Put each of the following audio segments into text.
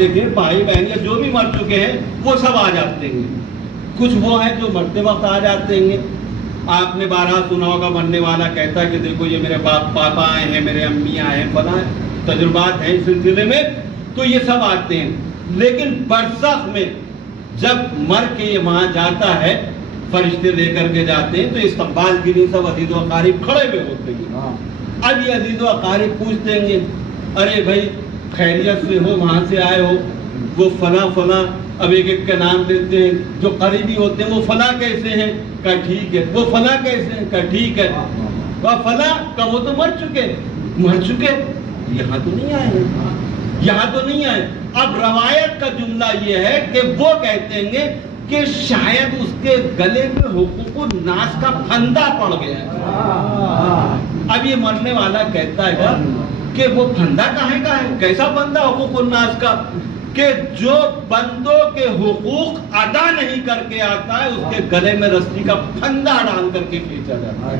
دیکھیں بھائی بہن یا جو بھی مر چکے ہیں وہ سب آ جاتے ہیں. کچھ وہ ہیں جو مرتے وقت آ جاتے ہیں. آپ نے بارہا سنا ہوگا مرنے والا کہتا ہے کہ دیکھو یہ میرے پاپا آئے ہیں, میرے امی آئے ہیں, فلاں تجربات ہیں اس سلسلے میں, تو یہ سب آتے ہیں. لیکن برزخ میں جب مر کے یہ وہاں جاتا ہے, فرشتے لے کر کے جاتے ہیں, تو استقبال کے لیے سب عزیز و اقارب کھڑے ہوئے ہوتے ہیں. اب یہ عزیز و اقارب پوچھتے ہیں ارے بھائی خیریت سے ہو, وہاں سے آئے ہو, وہ فلاں فلاں, اب ایک ایک کا نام دیتے ہیں. جو قریبی ہوتے ہیں وہ فلاں کیسے ہیں, کہا ٹھیک ہے. وہ فلاں کیسے ہیں, کہا ٹھیک ہے. وہ فلاں کہ وہ تو مر چکے, یہاں تو نہیں آئے, یہاں تو نہیں آئے. اب روایت کا جملہ یہ ہے کہ وہ کہتے ہیں کہ شاید اس کے گلے میں حقوق الناس کا پھندا پڑ گیا ہے. اب یہ مرنے والا کہتا ہے کہ وہ پھندا کہاں کا ہے, کیسا پھندا حقوق الناس کا, کہ جو بندوں کے حقوق ادا نہیں کر کے آتا ہے اس کے گلے میں رسی کا پھندا ڈال کر کے کھینچا جاتا ہے.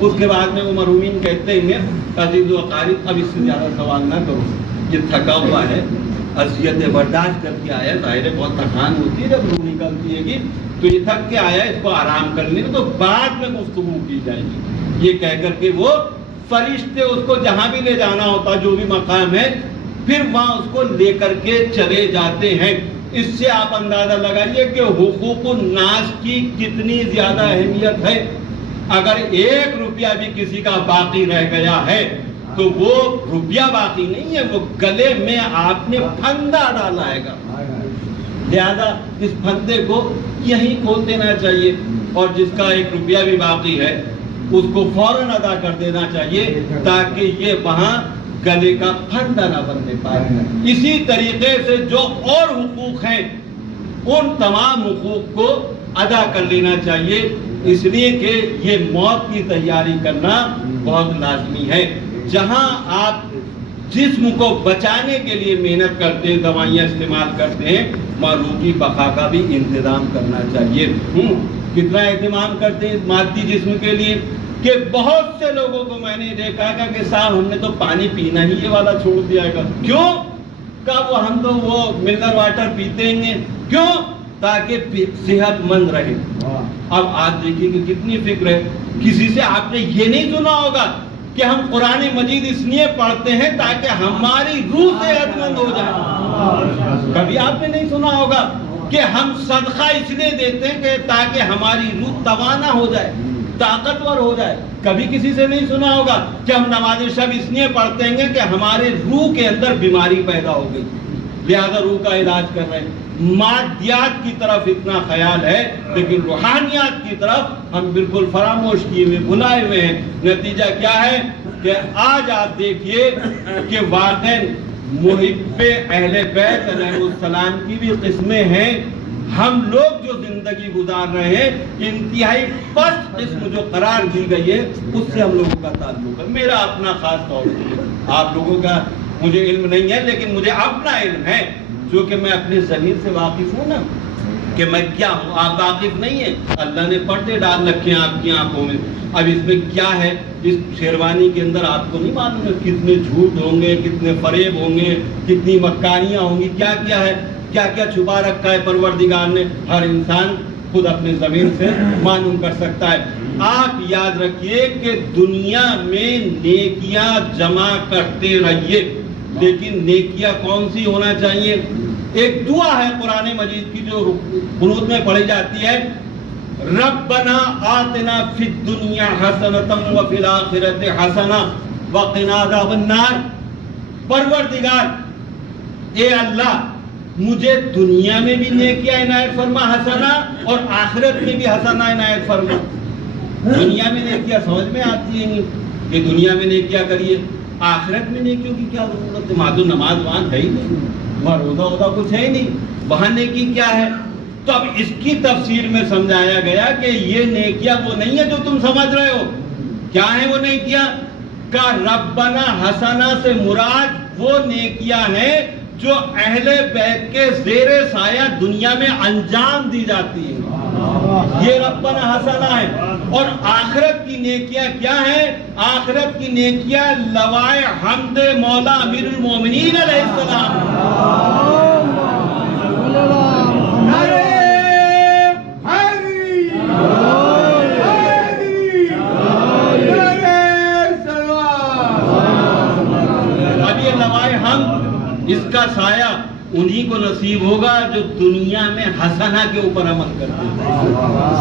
اس کے بعد میں وہ مرحومین کہتے ہیں عزیز و اقارب اب اس سے زیادہ سوال نہ کرو, یہ تھکا ہوا ہے, اذیت برداشت کر کے آیا, ظاہر ہے بہت تھکان ہوتی ہے جب روح نکلتی ہے تو یہ تھک کے آیا, اس کو آرام کرنے تو بعد میں گفتگو کی جائے گی. یہ کہہ کر کے وہ فرشتے اس کو جہاں بھی لے جانا ہوتا جو بھی مقام ہے پھر وہاں اس کو لے کر کے چلے جاتے ہیں. اس سے آپ اندازہ لگائیے کہ حقوق الناس کی کتنی زیادہ اہمیت ہے. اگر 1 روپیہ بھی کسی کا باقی رہ گیا ہے تو وہ روپیہ باقی نہیں ہے, وہ گلے میں آپ نے پھندا ڈالا ہے گا. لہذا اس پھندے کو یہیں کھول دینا چاہیے, اور جس کا 1 روپیہ بھی باقی ہے اس کو فوراً ادا کر دینا چاہیے تاکہ یہ وہاں گلے کا پھندا نہ بننے پائے. اسی طریقے سے جو اور حقوق ہیں ان تمام حقوق کو ادا کر لینا چاہیے, اس لیے کہ یہ موت کی تیاری کرنا بہت لازمی ہے. جہاں آپ جسم کو بچانے کے لیے محنت کرتے ہیں, دوائیاں استعمال کرتے ہیں, روح کی بقا کا بھی انتظام کرنا چاہیے. کتنا اہتمام کرتے ہیں مادی جسم کے لیے کہ بہت سے لوگوں کو میں نے دیکھا کہ صاحب ہم نے تو پانی پینا ہی یہ والا چھوڑ دیا ہے. کیوں؟ کہ وہ ہم تو وہ منرل واٹر پیتے ہیں. کیوں؟ تاکہ صحت مند رہے. اب آپ دیکھیے کہ کتنی فکر ہے. کسی سے آپ نے یہ نہیں سنا ہوگا کہ ہم قرآن مجید اس لیے پڑھتے ہیں تاکہ ہماری روح صحت مند ہو جائے. کبھی آپ نے نہیں سنا ہوگا کہ ہم صدقہ اس لیے دیتے ہیں کہ تاکہ ہماری روح توانا ہو جائے, طاقتور ہو جائے. کبھی کسی سے نہیں سنا ہوگا کہ ہم نماز شب اس لیے پڑھتے ہیں کہ ہمارے روح کے اندر بیماری پیدا ہو گئی, لہذا روح کا علاج کر رہے ہیں. مادیات کی طرف اتنا خیال ہے لیکن روحانیات کی طرف ہم بالکل فراموش کیے ہوئے, بھلائے ہوئے ہیں. نتیجہ کیا ہے کہ آج آپ دیکھیے کہ واقعاً محب اہل بیت علیہ السلام کی بھی قسمیں ہیں. ہم لوگ جو زندگی گزار رہے ہیں انتہائی پست قسم جو قرار دی گئی ہے اس سے ہم لوگوں کا تعلق ہے. میرا اپنا خاص طور سے, آپ لوگوں کا مجھے علم نہیں ہے لیکن مجھے اپنا علم ہے جو کہ میں اپنے ضمیر سے واقف ہوں نا کہ میں کیا ہوں. آپ واقف نہیں ہیں, اللہ نے پردے ڈال رکھے ہیں آپ کی آنکھوں میں. اب اس میں کیا ہے, اس شیروانی کے اندر آپ کو نہیں معلوم ہے کتنے جھوٹ ہوں گے, کتنے فریب ہوں گے, کتنی مکاریاں ہوں گی, کیا کیا ہے, کیا کیا چھپا رکھا ہے پروردگار نے. ہر انسان خود اپنے زمین سے معلوم کر سکتا ہے. آپ یاد رکھیے کہ دنیا میں نیکیاں جمع کرتے رہیے, لیکن نیکیاں کون سی ہونا چاہیے. ایک دعا ہے قرآن مجید کی جو قنوت میں پڑھی جاتی ہے, ربنا آتنا فی الدنیا حسنۃ وفی الآخرۃ حسنۃ وقنا عذاب النار. پروردگار اے اللہ مجھے دنیا میں بھی نیکیاں عنایت فرما حسنہ, اور آخرت میں بھی حسنہ عنایت فرما. دنیا میں نیکیاں سمجھ میں آتی ہیں کہ دنیا میں نیکیاں کریے, آخرت میں نیکیوں کی کیا ضرورت ہے. وہاں تو نماز وہاں ہے ہی نہیں, وہاں روزہ ووزہ کچھ ہے ہی نہیں, وہاں نیکی کیا ہے. تو اب اس کی تفسیر میں سمجھایا گیا کہ یہ نیکیاں وہ نہیں ہے جو تم سمجھ رہے ہو. کیا ہے وہ نیکیاں؟ کا ربنا حسنہ سے مراد وہ نیکیاں ہیں جو اہل بیت کے زیر سایہ دنیا میں انجام دی جاتی ہیں. یہ ربنا حسنہ ہے. اور آخرت کی نیکیاں کیا ہیں؟ آخرت کی نیکیاں لوائے حمد مولا امیر المومنین علیہ السلام. اب یہ لوائے حمد، اس کا سایہ انہی کو نصیب ہوگا جو دنیا میں حسنہ کے اوپر عمل کرتے ہیں.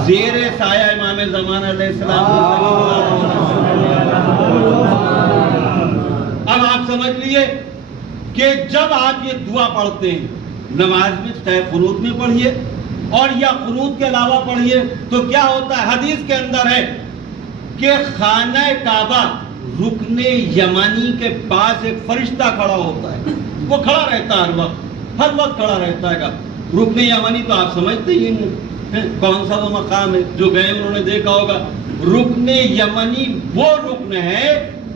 زیر سایہ امام زمان علیہ السلام. اب آپ سمجھ لیے کہ جب آپ یہ دعا پڑھتے ہیں نماز میں، چاہے قنوت میں پڑھیے اور یا قنوت کے علاوہ پڑھیے، تو کیا ہوتا ہے؟ حدیث کے اندر ہے کہ خانہ کعبہ رکن یمانی کے پاس ایک فرشتہ کھڑا ہوتا ہے. وہ کھڑا رہتا ہے ہر وقت کھڑا رہتا ہے. رکن یمانی تو آپ سمجھتے ہی ہیں کون سا وہ مقام ہے، جو گئے انہوں نے دیکھا ہوگا. رکن یمنی وہ رکن ہے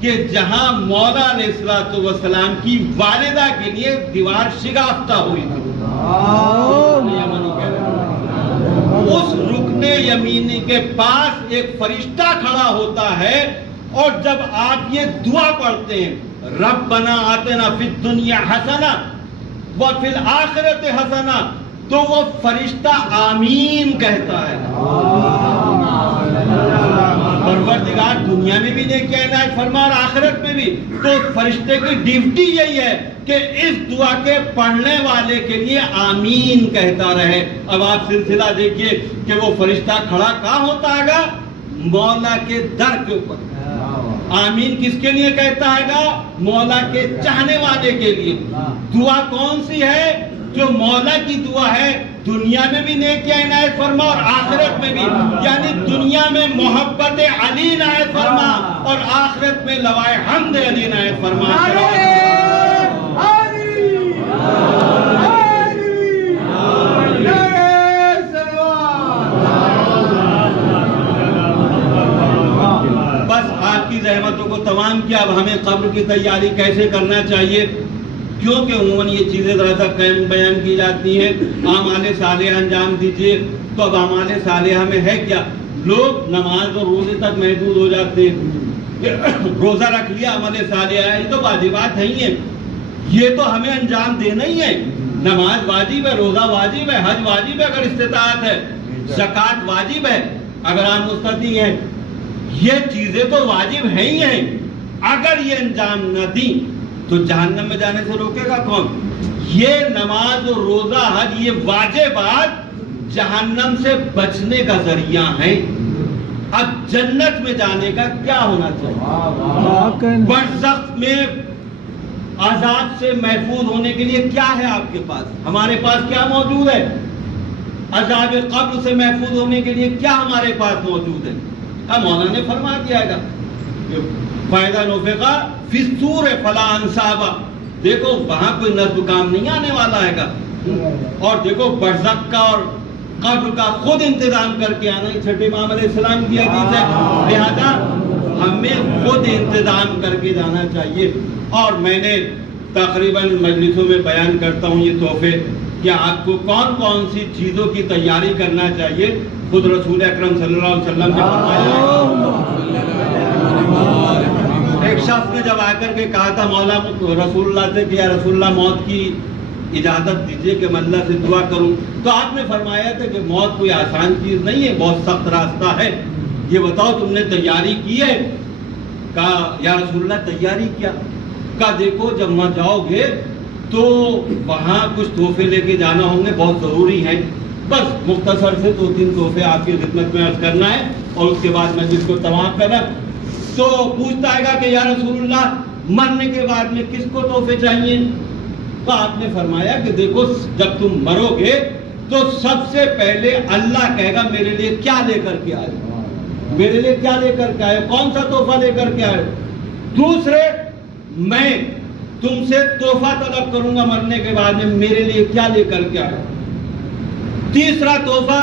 کہ جہاں مولا علیہ السلام کی والدہ کے لیے دیوار شگافتہ ہوئی تھی. اس رکن یمینی کے پاس ایک فرشتہ کھڑا ہوتا ہے، اور جب آپ یہ دعا پڑھتے ہیں ربنا آتنا فی الدنیا حسنہ وفی الآخرت حسنہ، تو وہ فرشتہ آمین کہتا ہے. پروردگار دنیا میں بھی نیکی عنایت فرما اور آخرت میں بھی. تو فرشتے کی ڈیوٹی یہی ہے کہ اس دعا کے پڑھنے والے کے لیے آمین کہتا رہے. اب آپ سلسلہ دیکھیے کہ وہ فرشتہ کھڑا کہاں ہوتا ہے گا؟ مولا کے در کے اوپر. آمین کس کے لیے کہتا ہے گا؟ مولا کے چاہنے والے کے لیے. دعا کون سی ہے؟ جو مولا کی دعا ہے، دنیا میں بھی نیکی عنایت فرما اور آخرت میں بھی. یعنی دنیا میں محبت علی عنایت فرما اور آخرت میں لوائے حمد علی عنایت فرما. بس آپ کی زحمتوں کو تمام کیا. اب ہمیں قبر کی تیاری کیسے کرنا چاہیے، کیونکہ عموماً یہ چیزیں ذرا سا بیان کی جاتی ہیں. اعمال صالحہ انجام دیجیے. تو اب اعمال صالحہ میں ہے کیا؟ لوگ نماز اور روزے تک محدود ہو جاتے ہیں. روزہ رکھ لیا عمل صالحہ ہے، یہ تو واجبات نہیں ہیں، یہ تو ہمیں انجام دینا ہی ہے. نماز واجب ہے، روزہ واجب ہے، حج واجب ہے اگر استطاعت ہے، زکوٰۃ واجب ہے اگر آپ مستطیع ہیں. یہ چیزیں تو واجب ہیں ہی ہیں. اگر یہ انجام نہ دیں تو جہنم میں جانے سے روکے گا کون؟ یہ نماز اور روزہ حج یہ واجبات جہنم سے بچنے کا ذریعہ ہیں. اب جنت میں جانے کا کیا ہونا چاہیے؟ برزخ میں عذاب سے محفوظ ہونے کے لیے کیا ہے آپ کے پاس؟ ہمارے پاس کیا موجود ہے؟ عذاب قبر سے محفوظ ہونے کے لیے کیا ہمارے پاس موجود ہے؟ اب مولانا نے فرما دیا گا فائدہ نفقہ فی الصور فلا انصاب. دیکھو وہاں کوئی نصب کام نہیں آنے والا ہے گا. اور دیکھو برزخ کا اور قبر کا خود انتظام کر کے آنا. چھٹے امام علیہ السلام کی حدیث ہے، لہذا ہمیں خود انتظام کر کے جانا چاہیے. اور میں نے تقریباً مجلسوں میں بیان کرتا ہوں یہ تحفے کہ آپ کو کون کون سی چیزوں کی تیاری کرنا چاہیے. خود رسول اکرم صلی اللہ علیہ وسلم نے فرمایا. ایک شخص نے جب آ کر کے کہا تھا مولا رسول اللہ سے کہ یا رسول اللہ موت کی اجازت دیجیے کہ میں اللہ سے دعا کروں، تو آپ نے فرمایا تھا کہ موت کوئی آسان چیز نہیں ہے، بہت سخت راستہ ہے. یہ بتاؤ تم نے تیاری کی ہے؟ کہا یا رسول اللہ تیاری کیا؟ کہا دیکھو جب وہاں جاؤ گے تو وہاں کچھ تحفے لے کے جانا ہوں گے، بہت ضروری ہیں. بس مختصر سے 2-3 تحفے آپ کی خدمت میں عرض کرنا ہے اور اس کے بعد مجلس کو تمام کرنا. تو پوچھتا ہے گا کہ یا رسول اللہ مرنے کے بعد میں کس کو تحفے چاہیے؟ تو آپ نے فرمایا کہ دیکھو جب تم مرو گے تو سب سے پہلے اللہ کہے گا میرے لیے کیا لے کر کے آئے، میرے لیے کیا لے کر کے آئے، کون سا تحفہ لے کر کے آئے. دوسرے میں تم سے تحفہ طلب کروں گا مرنے کے بعد میں میرے لیے کیا لے کر کے آئے. تیسرا تحفہ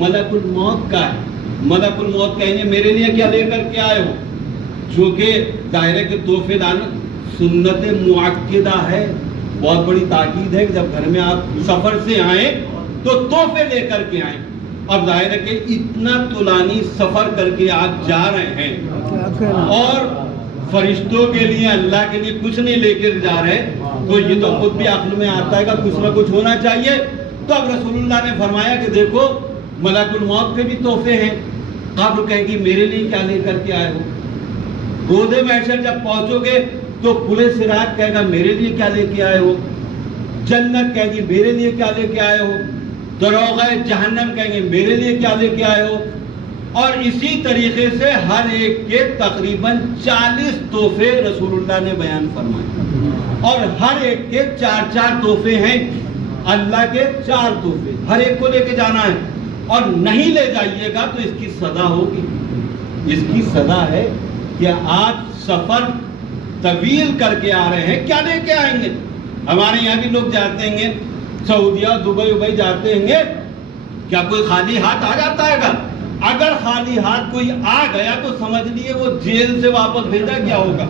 ملک الموت کا ہے. ملک الموت کہیں میرے لیے کیا لے کر کے آئے ہو، جو کہ دائرے کے تحفے لانا سنت مؤکدہ ہے. بہت بڑی تاکید ہے کہ جب گھر میں آپ سفر سے آئیں تو تحفے لے کر کے آئیں. اب ظاہر ہے کہ اتنا طولانی سفر کر کے آپ جا رہے ہیں اور فرشتوں کے لیے اللہ کے لیے کچھ نہیں لے کر جا رہے، تو یہ تو خود بھی عقل میں آتا ہے کہ کچھ نہ کچھ ہونا چاہیے۔ تو اب رسول اللہ نے فرمایا کہ دیکھو ملک الموت کے بھی تحفے ہیں۔ قبر کہے گی میرے لیے کیا لے کر کے آئے ہو؟ روزے محشر جب پہنچو گے تو پل صراط کہے گا میرے لیے کیا لے کے آئے ہو؟ جنت کہے گی میرے لیے کیا لے کے آئے ہو؟ دروغہ جہنم کہیں گے میرے لیے کیا لے کے آئے ہو؟ اور اسی طریقے سے ہر ایک کے تقریباً 40 تحفے رسول اللہ نے بیان فرمائے، اور ہر ایک کے 4 تحفے ہیں، اللہ کے 4 تحفے ہر ایک کو لے کے جانا ہے، اور نہیں لے جائیے گا تو اس کی سزا ہوگی۔ اس کی سزا ہے کہ آپ سفر طویل کر کے آ رہے ہیں، کیا لے کے آئیں گے؟ ہمارے یہاں بھی لوگ جاتے ہیں سعودیہ دبئی جاتے ہیں، کیا کوئی خالی ہاتھ آ جاتا ہے گا؟ اگر خالی ہاتھ کوئی آ گیا تو سمجھ لیے وہ جیل سے واپس بھیجا کیا ہوگا۔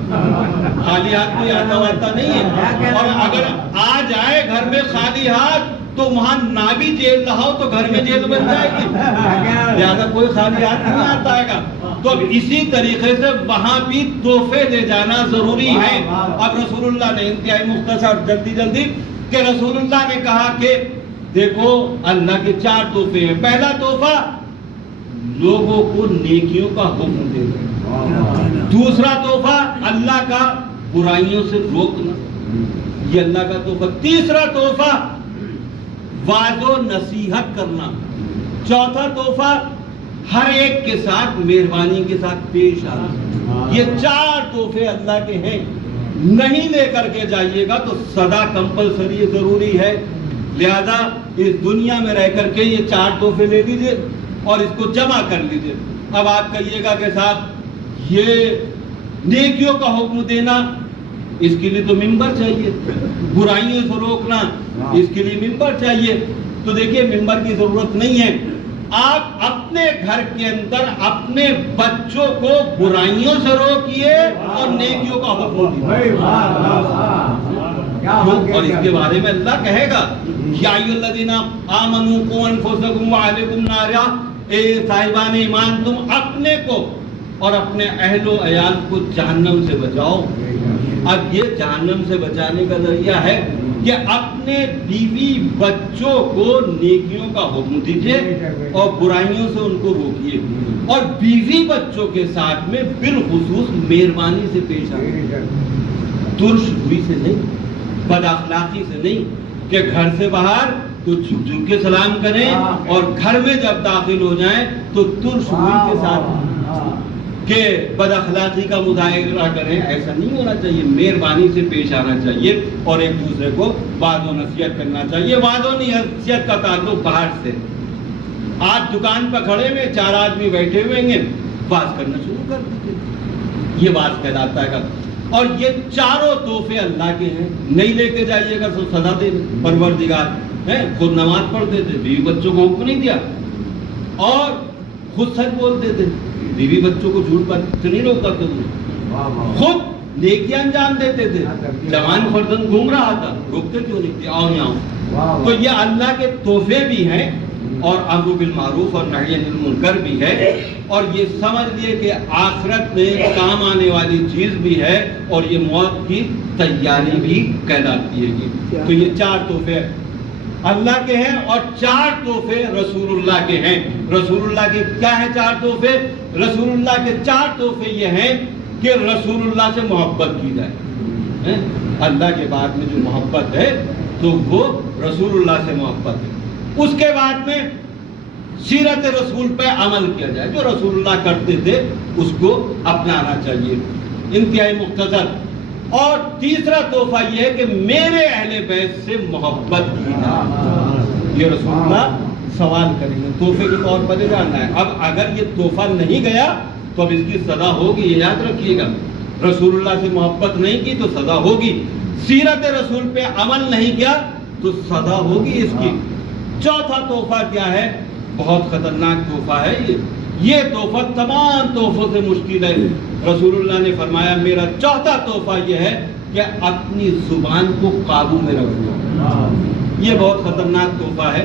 خالی ہاتھ کوئی آتا نہیں ہے، اور اگر آ جائے گھر میں خالی ہاتھ تو وہاں نہ بھی جیل رہا ہو تو گھر میں جیل بن جائے گی، لہٰذا کوئی خالی ہاتھ نہیں آتا ہے گا۔ تو اب اسی طریقے سے وہاں بھی تحفے لے جانا ضروری ہے۔ اب رسول اللہ نے انتہائی مختصر جلدی کہ رسول اللہ نے کہا کہ دیکھو اللہ کے 4 تحفے ہیں۔ پہلا تحفہ لوگوں کو نیکیوں کا حکم دینا، دوسرا تحفہ اللہ کا برائیوں سے روکنا، یہ اللہ کا تحفہ، تیسرا تحفہ وعظ و نصیحت کرنا، چوتھا تحفہ ہر ایک کے ساتھ مہربانی کے ساتھ پیش آنا۔ یہ 4 تحفے اللہ کے ہیں، نہیں لے کر کے جائیے گا تو سزا کمپلسری ضروری ہے۔ لہذا اس دنیا میں رہ کر کے یہ 4 تحفے لے لیجئے اور اس کو جمع کر لیجئے۔ اب آپ کہیے گا کہ صاحب یہ نیکیوں کا حکم دینا، اس کے لیے تو ممبر چاہیے، برائیوں سے روکنا، اس کے لیے ممبر چاہیے۔ تو دیکھیے ممبر کی ضرورت نہیں ہے، آپ اپنے گھر کے اندر اپنے بچوں کو برائیوں سے روکیے اور نیکیوں کا حکم دیجیے۔ اور اس کے بارے میں اللہ کہے گا یا ایھا الذین آمنوا قوا انفسکم واہلکم نارا، اے صاحبان ایمان تم اپنے کو اور اپنے اہل و عیال کو جہنم سے بچاؤ۔ اب یہ جہنم سے بچانے کا ذریعہ ہے کہ اپنے بیوی بچوں کو نیکیوں کا حکم دیجیے اور برائیوں سے ان کو روکیے، اور بیوی بچوں کے ساتھ میں بالخصوص مہربانی سے پیش آئیے، ترش روی سے نہیں، بد اخلاقی سے نہیں کہ گھر سے باہر تو جھک جھک کے سلام کریں اور گھر میں جب داخل ہو جائیں تو ترش روی کے ساتھ کہ بد اخلاقی کا مظاہرہ کریں، ایسا نہیں ہونا چاہیے، مہربانی سے پیش آنا چاہیے اور ایک دوسرے کو وعظ و نصیحت کرنا چاہیے۔ وعظ و نصیحت کا تعلق باہر سے، آپ دکان پر کھڑے ہوئے 4 آدمی بیٹھے ہوئے ہیں، بات کرنا شروع کر دیجیے، یہ بات کہلاتا ہے۔ اور یہ 4 تحفے اللہ کے ہیں، نہیں لے کے جائیے گا تو سزا دے پروردگار ہے۔ خود نماز پڑھتے تھے، بیوی بچوں کو حکم نہیں دیا، اور خود سچ بولتے تھے، بیوی بچوں کو جھوٹ بات سے نہیں روکا، خود نیکی انجام دیتے تھے، جوان فرزند گھوم رہا تھا، روکتے کیوں نہیں تھے؟ آؤ یہاں۔ تو یہ اللہ کے تحفے بھی ہیں اور امر بالمعروف اور نہی عن المنکر بھی ہے، اور یہ سمجھ لیے کہ آخرت میں کام آنے والی چیز بھی ہے، اور یہ موت کی تیاری بھی کہلاتی ہے۔ تو یہ 4 تحفے اللہ کے ہیں اور 4 تحفے رسول اللہ کے ہیں۔ رسول اللہ کے کیا ہیں 4 تحفے؟ رسول اللہ کے 4 تحفے یہ ہیں کہ رسول اللہ سے محبت کی جائے۔ اللہ کے بعد میں جو محبت ہے تو وہ رسول اللہ سے محبت ہے۔ اس کے بعد میں سیرت رسول پہ عمل کیا جائے، جو رسول اللہ کرتے تھے اس کو اپنانا چاہیے، انتہائی مختصر۔ اور تیسرا تحفہ یہ ہے کہ میرے اہل بیت سے محبت کی جائے، یہ رسول اللہ سوال کریں گے، تحفے کے طور پر جاننا ہے۔ اب اگر یہ تحفہ نہیں گیا تو اب اس کی سزا ہوگی، یہ یاد رکھیے گا، رسول اللہ سے محبت نہیں کی تو سزا ہوگی، سیرت رسول پہ عمل نہیں کیا تو سزا ہوگی اس کی۔ چوتھا تحفہ کیا ہے؟ بہت خطرناک تحفہ ہے یہ تحفہ تمام تحفوں سے مشکل ہے۔ رسول اللہ نے فرمایا میرا چوتھا تحفہ یہ ہے کہ اپنی زبان کو قابو میں رکھنا، یہ بہت خطرناک تحفہ ہے۔